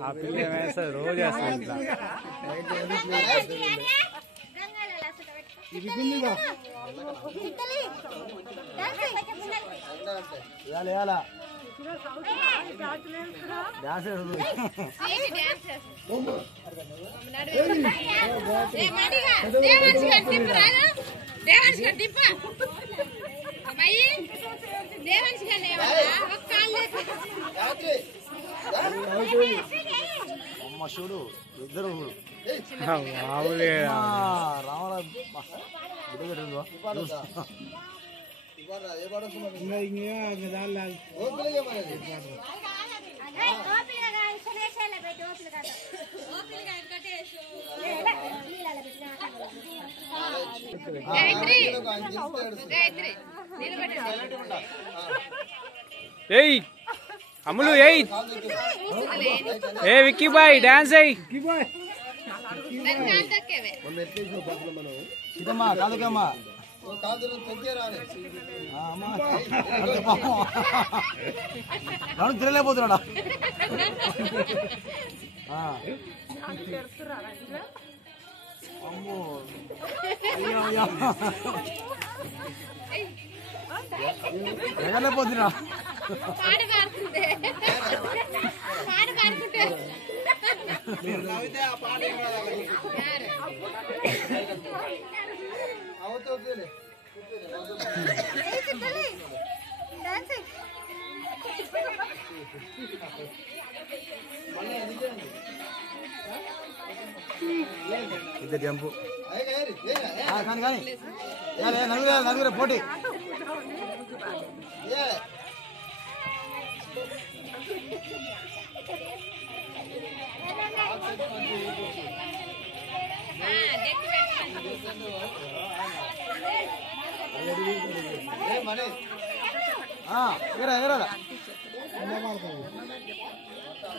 ఆ పిల్ల ఏమేస్తుంది రోజు వేస్తుంది అమ్మ చూడు ఇద్దరు మామూలుగా రావణ ఏయ్ అమ్ములు ఏయ్ ఏ విక్కీ బాయ్ డాన్స్ అయ్యి సీతమ్మా కాదుకమ్మా నన్ను తిరగలేకపోతున్నాడా అమ్మో ఎగలేకపోతున్నా ఇద్దరు జంపు కానీ కానీ నలుగురే పోటీ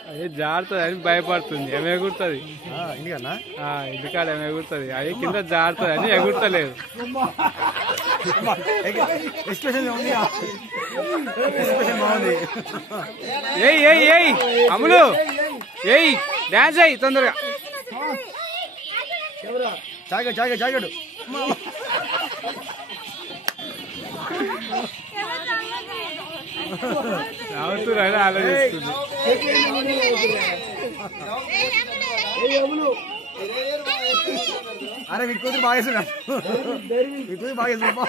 అది జారుతుంది అని భయపడుతుంది ఏమి ఎగురుతుంది ఇంటికన్నా ఇంటికాడ ఏమి ఎగురుతుంది అది కింద జారుతుంది అని ఎగురుతలేదు ఎక్స్ప్రెషన్ బాగుంది ఏయ్ ఏయ్ ఏయ్ అమ్ములు ఏయ్ డాన్స్ అయ్యి తొందరగా చాగాడు నవ్వుతున్నా ఆలోచిస్తుంది అరే మీ కూతురు బాగా వేస్తున్నాడు మీ కూతురు బాగా వేస్తున్నా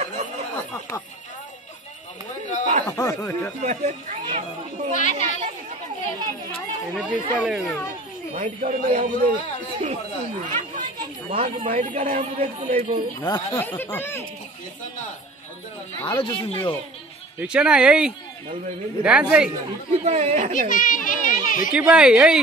వినిపిస్తలేదు మా ఇంటికాడ ఆలోచిస్తుంది వీక్షణ ఏయ్ డాన్స్ అయ్యి విక్కీ బాయ్ ఏయ్